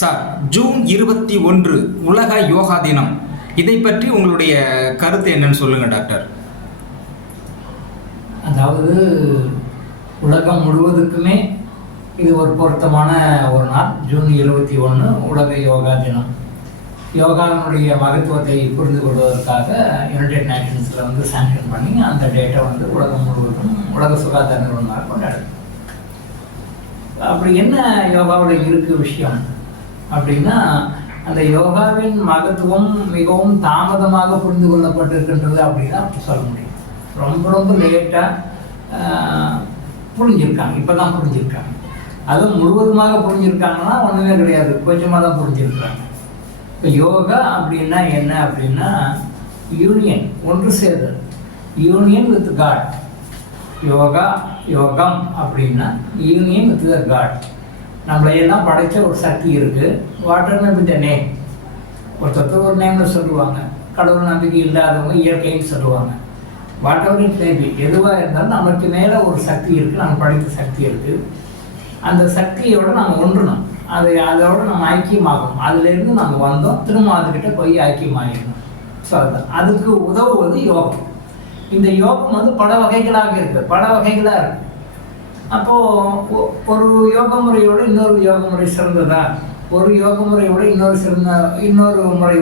Sir, June 21 உலக யோகா தினம். இதை பற்றி உங்களுடைய கருத்து என்னன்னு சொல்லுங்க டாக்டர். அதாவது உலகம் முழுவதுக்குமே இது ஒரு பொருத்தமான ஒரு நாள். ஜூன் 21 உலக யோகா தினம். யோகாவினுடைய மகத்துவத்தை புரிந்து கொள்வதற்காக யுனைடெட் நேஷன்ஸில் சாங்ஷன் பண்ணி அந்த டேட்டை உலகம் முழுவதும் உலக சுகாதார நிறுவனமாக கொண்டாடுது. அப்படி என்ன யோகாவில் இருக்கு விஷயம் அப்படின்னா, அந்த யோகாவின் மகத்துவம் மிகவும் தாமதமாக புரிந்து கொள்ளப்பட்டிருக்கின்றது அப்படின்னா சொல்ல முடியும். ரொம்ப ரொம்ப லேட்டாக புரிஞ்சிருக்காங்க, இப்போ தான் புரிஞ்சிருக்காங்க. அதுவும் முழுவதுமாக புரிஞ்சிருக்காங்கன்னா ஒன்றுமே கிடையாது, கொஞ்சமாக தான் புரிஞ்சிருக்காங்க. இப்போ யோகா அப்படின்னா என்ன அப்படின்னா யூனியன், ஒன்று சேருதல், யூனியன் வித் காட். யோகா யோகம் அப்படின்னா யூனியன் வித் த காட். நம்மளையெல்லாம் படைச்ச ஒரு சக்தி இருக்குது. Water may be the name. ஒருத்தர் ஒரு நேம்னு சொல்லுவாங்க. கடவுள் நம்பிக்கை இல்லாதவங்க இயற்கைன்னு சொல்லுவாங்க. What ever it may be, எதுவாக இருந்தாலும் நமக்கு மேலே ஒரு சக்தி இருக்குது, நம்ம படைத்த சக்தி இருக்குது. அந்த சக்தியோடு நம்ம ஒன்றுணும், அதோடு நம்ம ஐக்கியமாகணும். அதுலேருந்து நம்ம வந்தோம், திரும்ப அதுக்கிட்ட போய் ஐக்கியமாகிடணும். ஸோ அதுக்கு உதவுவது யோகம். இந்த யோகம் பல வகைகளாக இருக்குது, பல வகைகளாக இருக்குது. அப்போது ஒரு யோக முறையோடு இன்னொரு யோக முறை சிறந்ததா, ஒரு யோக முறையோட இன்னொரு முறை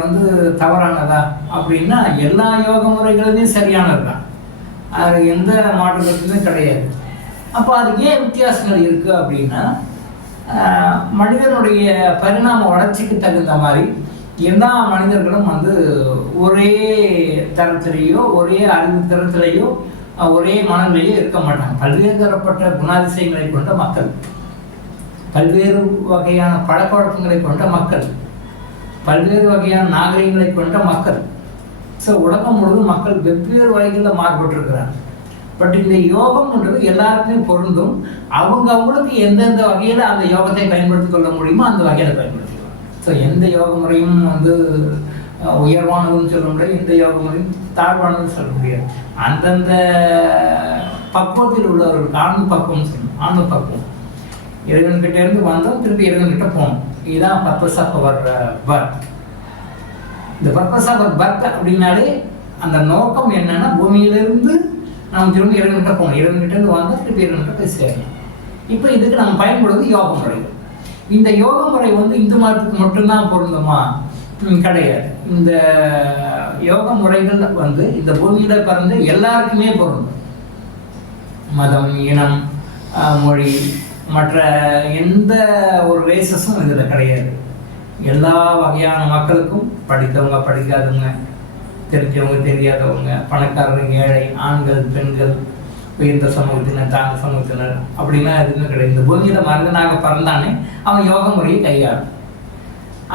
தவறானதா அப்படின்னா எல்லா யோக முறைகளுமே சரியானது தான், அது எந்த மாற்றத்துமே கிடையாது. அப்போ அதுக்கு ஏன் வித்தியாசங்கள் இருக்குது அப்படின்னா, மனிதனுடைய பரிணாம வளர்ச்சிக்கு தகுந்த மாதிரி எல்லா மனிதர்களும் ஒரே தரத்திலேயோ ஒரே அறிவு தரத்திலேயோ ஒரே மனநிலையோ இருக்க மாட்டாங்க. பல்வேறு தரப்பட்ட குணாதிசயங்களை கொண்ட மக்கள், பல்வேறு வகையான பழக்க வழக்கங்களை கொண்ட மக்கள், பல்வேறு வகையான நாகரிகங்களை கொண்ட மக்கள். ஸோ உலகம் முழுவதும் மக்கள் வெவ்வேறு வகைகளில் மாறுபட்டிருக்கிறாங்க. பட் இந்த யோகம்ன்றது எல்லாருக்குமே பொருந்தும். அவங்களுக்கு எந்தெந்த வகையில் அந்த யோகத்தை பயன்படுத்தி கொள்ள முடியுமோ அந்த வகையில் பயன்படுத்திக்கலாம். ஸோ எந்த யோக முறையும் உயர்வானதுன்னு சொல்ல முடியாது, எந்த யோக முறையும் தாழ்வானதுன்னு சொல்ல முடியாது. அந்தந்த பக்குவத்தில் உள்ளவர்களுக்கு ஆன்ம பக்குவம்னு சொல்லணும். ஆன்ம பக்குவம், இறைவன்கிட்ட இருந்து வந்தோம், திருப்பி இறைவன்கிட்ட போகணும். இதுதான் பர்பஸ் ஆஃப் அவர் பர்த். இந்த பர்பஸ் ஆஃப் அவர் பர்த் அப்படின்னாலே அந்த நோக்கம் என்னன்னா, பூமியிலிருந்து நம்ம திரும்பி இறைவன்கிட்ட போகணும், இறைவன்கிட்ட இருந்து வந்தால் திருப்பி இறைவன்கிட்ட போய் சேரணும். இப்போ இதுக்கு நம்ம பயன்படுவது யோக முறைகள். இந்த யோக முறை இந்து மதத்துக்கு மட்டும்தான் பொருந்துமா? கிடையாது. இந்த யோக முறைகள் இந்த பூமியில பிறந்து எல்லாருக்குமே பொருந்தும். மதம், இனம், மொழி, மற்ற எந்த ஒரு ரேசஸும் இதில் கிடையாது. எல்லா வகையான மக்களுக்கும், படித்தவங்க படிக்காதவங்க, தெரிஞ்சவங்க தெரியாதவங்க, பணக்காரர் ஏழை, ஆண்கள் பெண்கள், உயர்ந்த சமூகத்தினர் தாழ்ந்த சமூகத்தினர் அப்படின்னா எதுவுமே கிடையாது. இந்த பூமியில மனிதனாக பிறந்தானே அவன் யோக முறையை கையாளும்.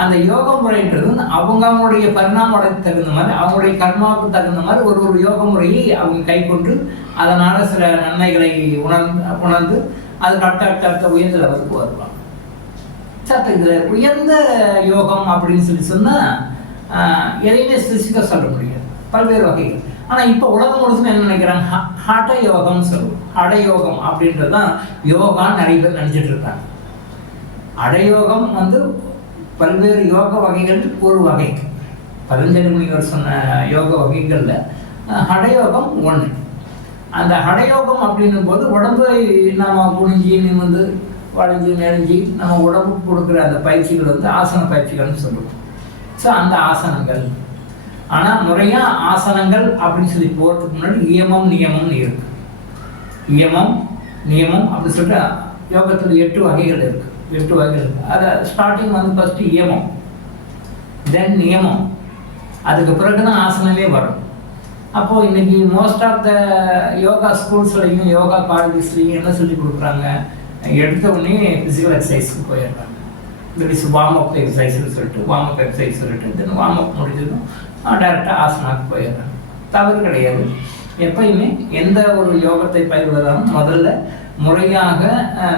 அந்த யோக முறைன்றது அவங்களுடைய பரிணாமத்துக்கு தகுந்த மாதிரி, அவங்களுடைய கர்மாவுக்கு தகுந்த மாதிரி ஒரு யோக முறையை அவங்க கை கொண்டு அதனால சில நன்மைகளை உணர்ந்து அதுக்கு அடுத்த உயர்ந்த லெவலுக்கு வருவாங்க. சத்த இது உயர்ந்த யோகம் அப்படின்னு சொன்னால் எதையுமே ஸ்பெசிஃபிக்காக சொல்ல முடியாது, பல்வேறு வகைகள். ஆனால் இப்போ உலகம் முழுசும் என்ன நினைக்கிறாங்க, ஹட யோகம்னு சொல்லுவோம். ஹடயோகம் அப்படின்றது தான் யோகான்னு நிறைய பேர் நினச்சிட்டு இருக்காங்க. ஹடயோகம் பல்வேறு யோக வகைகள் ஒரு வகை. பதஞ்சலி முனிவர் சொன்ன யோக வகைகளில் ஹடயோகம் ஒன்று. அந்த ஹடயோகம் அப்படின்னும் போது உடம்பை நம்ம குனிஞ்சி நிமிர்ந்து வளைஞ்சி நெளிஞ்சி நம்ம உடம்புக்கு கொடுக்குற அந்த பயிற்சிகள் ஆசன பயிற்சிகள்னு சொல்லுவோம். ஸோ அந்த ஆசனங்கள், ஆனால் முறையாக ஆசனங்கள் அப்படின்னு சொல்லி போகிறதுக்கு முன்னாடி நியமம் நியமம்னு இருக்கு. நியமம் நியமம் அப்படின்னு சொல்லிட்டு யோகத்தில் 8 வகைகள் இருக்குது. 8 வகைகள் இருக்குது. அதை ஸ்டார்டிங் ஃபஸ்ட்டு நியமம், தென் நியமம், அதுக்கு பிறகு தான் ஆசனமே வரும். அப்போது இன்றைக்கி மோஸ்ட் ஆஃப் த யோகா ஸ்கூல்ஸ்லையும் யோகா காலேஜஸ்லையும் என்ன சொல்லி கொடுக்குறாங்க, எடுத்த உடனே ஃபிசிக்கல் எக்ஸசைஸ்க்கு போயிடுறாங்க. திஸ் வார்ம் அப் எக்ஸசைஸ்ன்னு சொல்லிட்டு வார்ம் அப் எக்ஸசைஸ் சொல்லிட்டு தென் வார்ம் அப் முடிஞ்சதும் டைரெக்டாக ஆசனாக்கு போயிடுறாங்க. தவறு கிடையாது. எப்பயுமே எந்த ஒரு யோகத்தை பயிர்வதாலும் முதல்ல முறையாக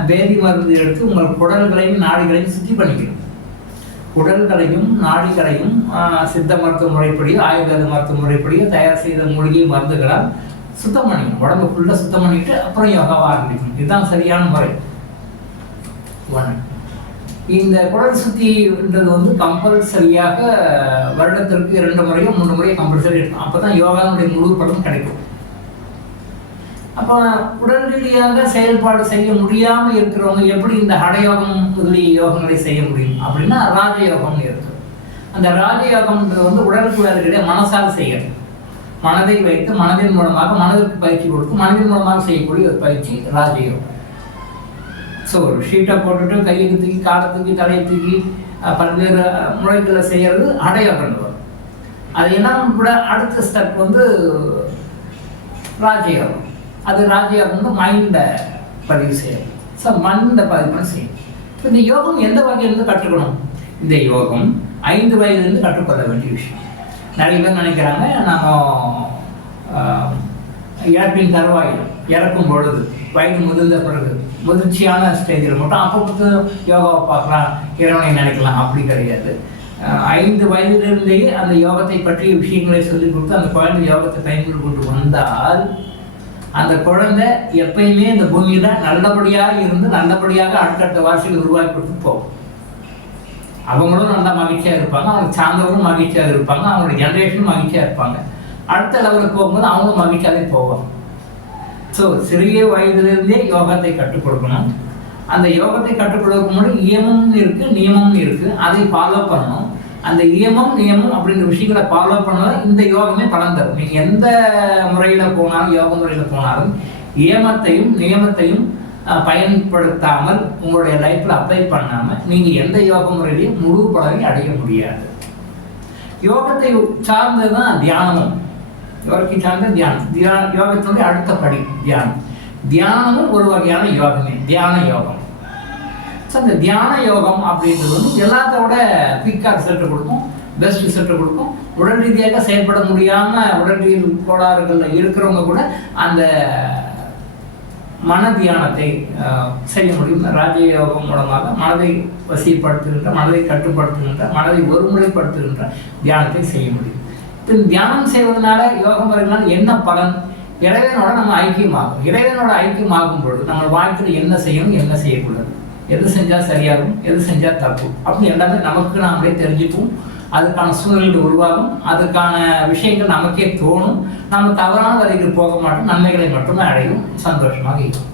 பேதி மருந்து எடுத்து உங்கள் குடல்களையும் நாடிகளையும் சுத்தி பண்ணிக்கணும். குடல்களையும் நாடிகளையும் சித்த மருத்துவ முறைப்படியோ ஆயுர்வேத மருத்துவ முறைப்படியோ தயார் செய்த மூலிகை மருந்துகளால் சுத்தம் பண்ணிக்கணும். உடம்பு ஃபுல்லாக சுத்தம் பண்ணிட்டு அப்புறம் யோகாவை ஆரம்பிக்கணும். இதுதான் சரியான முறை. 1 இந்த குடல் சுத்தின்றது வந்து கம்பல்சரியாக வருடத்திற்கு 2 முறையோ 3 முறையோ கம்பல்சரி இருக்கும். அப்போ தான் யோகாவுடைய முழு பலன் கிடைக்கும். அப்போ உடல் ரீதியாக செயல்பாடு செய்ய முடியாமல் இருக்கிறவங்க எப்படி இந்த ஹடயோகம் முதலிய யோகங்களை செய்ய முடியும் அப்படின்னா ராஜயோகம்னு இருக்கு. அந்த ராஜயோகம்ன்றது வந்து உடலுக்கு வேலையிடையே மனசால் செய்யறது. மனதை வைத்து மனதின் மூலமாக மனதிற்கு பயிற்சி கொடுத்து மனதின் மூலமாக செய்யக்கூடிய ஒரு பயிற்சி ராஜயோகம். ஸோ ஒரு ஷீட்டை போட்டுட்டு கையை தூக்கி காலை தூக்கி தலையை தூக்கி பல்வேறு முறைகளை செய்யறது ஹடயோகம் வரும். அது என்ன விட அடுத்த ஸ்டெப் வந்து ராஜயோகம். அது ராஜயோகம் வந்து மைண்டை பதிவு செய்யணும். ஸோ மைண்டை பதிவு செய்யணும். இப்போ இந்த யோகம் எந்த வகையிலிருந்து கற்றுக்கணும்? இந்த யோகம் 5 வயதிலிருந்து கற்றுக்கொள்ள வேண்டிய விஷயம். நிறைய பேர் நினைக்கிறாங்க நாங்கள் இறப்பின் தருவாயில் இறக்கும் பொழுது வயது முதிர்ந்த பிறகு முதிர்ச்சியான ஸ்டேஜில் மட்டும் அப்போ யோகாவை பார்க்கலாம், இறைவனை நினைக்கலாம். அப்படி கிடையாது. 5 வயதிலிருந்தே அந்த யோகத்தை பற்றிய விஷயங்களை சொல்லிக் கொடுத்து அந்த குழந்தை யோகத்தை பயன்படுத்தி கொண்டு வந்தால் அந்த குழந்தை எப்பயுமே இந்த பூமியில நல்லபடியாக இருந்து நல்லபடியாக அடுத்தடுத்த வாரிசுகளை உருவாக்கி கொடுத்து போகும். அவங்களும் நல்லா மகிழ்ச்சியாக இருப்பாங்க, அவங்க சார்ந்தவர்களும் மகிழ்ச்சியாக இருப்பாங்க, அவங்களோட ஜென்ரேஷனும் மகிழ்ச்சியாக இருப்பாங்க. அடுத்த லெவலுக்கு போகும்போது அவங்களும் மகிழ்ச்சியாகவே போவாங்க. ஸோ சிறிய வயதிலிருந்தே யோகத்தை கற்றுக் கொடுக்கணும். அந்த யோகத்தை கற்றுக் கொடுக்கும் போது நியமம்னு இருக்கு, நியமம்னு இருக்கு. அதை ஃபாலோ பண்ணணும். அந்த நியமம் அப்படின்ற விஷயங்களை ஃபாலோ பண்ணால் இந்த யோகமே பலன் தரும். நீங்கள் எந்த முறையில் போனாலும், யோக முறையில் போனாலும் நியமத்தையும் பயன்படுத்தாமல் உங்களுடைய லைஃப்பில் அப்ளை பண்ணாமல் நீங்கள் எந்த யோக முறையிலையும் முழு பலனை அடைய முடியாது. யோகத்தை சார்ந்தது தான் தியானமும். யோகத்தை சார்ந்த தியானம். யோகத்தினுடைய அடுத்த படி தியானம். தியானமும் ஒரு வகையான யோகமே, தியான யோகம். ஸோ அந்த தியான யோகம் அப்படின்றது வந்து எல்லாத்தோட குயிக்காக ரிசல்ட் கொடுக்கும், பெஸ்ட் ரிசல்ட் கொடுக்கும். உடல் ரீதியாக செயல்பட முடியாமல் உடல் ரீதி கோளாறுகளில் இருக்கிறவங்க கூட அந்த மன தியானத்தை செய்ய முடியும். ராஜயோகம் மூலமாக மனதை வசிப்படுத்துகின்ற, மனதை கட்டுப்படுத்துகின்ற, மனதை ஒருமுறைப்படுத்துகின்ற தியானத்தை செய்ய முடியும். இப்போ தியானம் செய்வதனால யோக முறைகளால் என்ன பலன்? இறைவனோட நம்ம ஐக்கியமாகும். இறைவனோட ஐக்கியமாகும் பொழுது நம்ம வாழ்க்கையில் என்ன செய்யணும், என்ன செய்யக்கூடாது, எது செஞ்சால் சரியாகும், எது செஞ்சால் தப்பு அப்படி எல்லாமே நமக்கு நாமளே தெரிஞ்சுப்போம். அதுக்கான சூழ்நிலைகள் உருவாகும், அதுக்கான விஷயங்கள் நமக்கே தோணும். நம்ம தவறான வழிகள் போக மாட்டோம், நன்மைகளை மட்டுமே அடையும், சந்தோஷமாக இருக்கும்.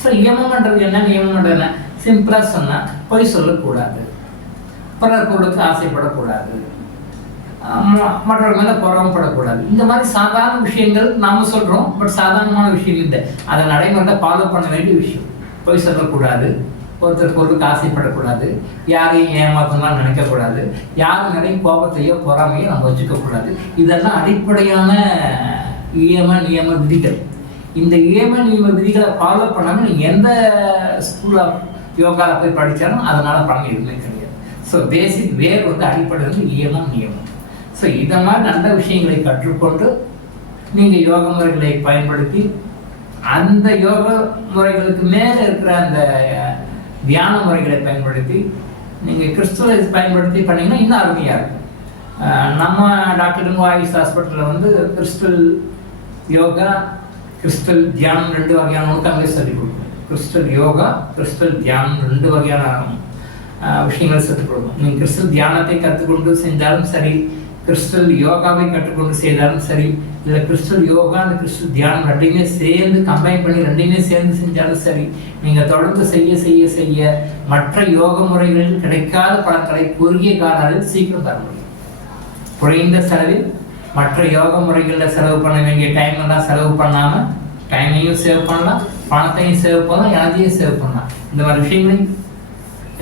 ஸோ நியமம்ன்றது என்ன? நியமம்ன்றது என்ன? சிம்பிளாக சொன்னால் பொய் சொல்லக்கூடாது, பிறர் பொருளுக்கு ஆசைப்படக்கூடாது, மற்றவர்கள் மேலே புறம்படக்கூடாது. இந்த மாதிரி சாதாரண விஷயங்கள் நாம் சொல்கிறோம், பட் சாதாரணமான விஷயம் இல்லை. அதை நடைமுறையில் ஃபாலோ பண்ண வேண்டிய விஷயம். பொய் சொல்லக்கூடாது, ஒருத்தர் பொருளுக்கு ஆசைப்படக்கூடாது, யாரையும் ஏமாற்றலாம் நினைக்கக்கூடாது, யாரும் நிறைய கோபத்தையோ பொறாமையோ நம்ம வச்சுக்கக்கூடாது. இதெல்லாம் அடிப்படையான நியம விதிகள். இந்த நியம விதிகளை ஃபாலோ பண்ணாமல் நீங்கள் எந்த ஸ்கூல் ஆஃப் யோகாவில் போய் படித்தாலும் அதனால் பலன் எதுவுமே கிடையாது. ஸோ பேசிக் வேர் வந்து அடிப்படை வந்து நியமம். ஸோ இதை மாதிரி நல்ல விஷயங்களை கற்றுக்கொண்டு நீங்கள் யோக முறைகளை பயன்படுத்தி அந்த யோக முறைகளுக்கு மேலே இருக்கிற அந்த தியான முறைகளை பயன்படுத்தி நீங்கள் கிறிஸ்துவை பயன்படுத்தி பண்ணிங்கன்னா இன்னும் அருமையாக இருக்கும். நம்ம டாக்டர் ஆயுஷ் ஹாஸ்பிட்டலில் வந்து கிறிஸ்டல் யோகா, கிறிஸ்டல் தியானம் 2 வகையான நுணுக்கங்களே சொல்லிக் கொடுக்கும். கிறிஸ்டல் யோகா, கிறிஸ்டல் தியானம் 2 வகையான விஷயங்களை சொல்லிக் கொடுக்கும். நீங்கள் கிறிஸ்டல் தியானத்தை கற்றுக்கொண்டு செஞ்சாலும் சரி, கிறிஸ்டல் யோகாவை கற்றுக்கொண்டு செய்தாலும் சரி, இல்லை கிறிஸ்டல் யோகா அந்த கிறிஸ்டல் தியானம் 2மே சேர்ந்து கம்பைன் பண்ணி 2மே சேர்ந்து செஞ்சாலும் சரி, நீங்கள் தொடர்ந்து செய்ய மற்ற யோக முறைகளில் கிடைக்காத பலன்களை குறுகிய கால அளவில் சீக்கிரம் தர முடியும். குறைந்த செலவில் மற்ற யோக முறைகளில் செலவு பண்ண வேண்டிய டைம் எல்லாம் செலவு பண்ணாமல் டைமையும் சேவ் பண்ணலாம், பணத்தையும் சேவ் பண்ணலாம், எனர்ஜியும் சேவ் பண்ணலாம். இந்த மாதிரி விஷயங்களையும்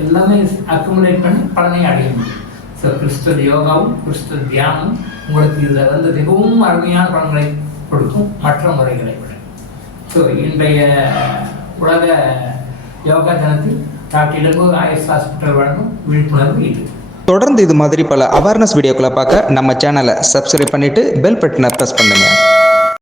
எல்லாமே அக்குமுலேட் பண்ணி பலனை அடைய முடியும். ஸோ கிறிஸ்டல் யோகாவும் கிறிஸ்டல் தியானமும் உங்களுக்கு இதில் வந்து மிகவும் அருமையான பலன்களை கொடுக்கும் மற்ற முறைகளை விட. ஸோ இன்றைய உலக யோகா தினத்தில் டாக்டர் இளங்கோ ஆயுஷ் ஹாஸ்பிட்டல் வழங்கும் விழிப்புணர்வு இது. தொடர்ந்து இது மாதிரி பல அவேர்னஸ் வீடியோக்களை பார்க்க நம்ம சேனலை சப்ஸ்கிரைப் பண்ணிவிட்டு பெல் பட்டனை ப்ரெஸ் பண்ணுங்கள்.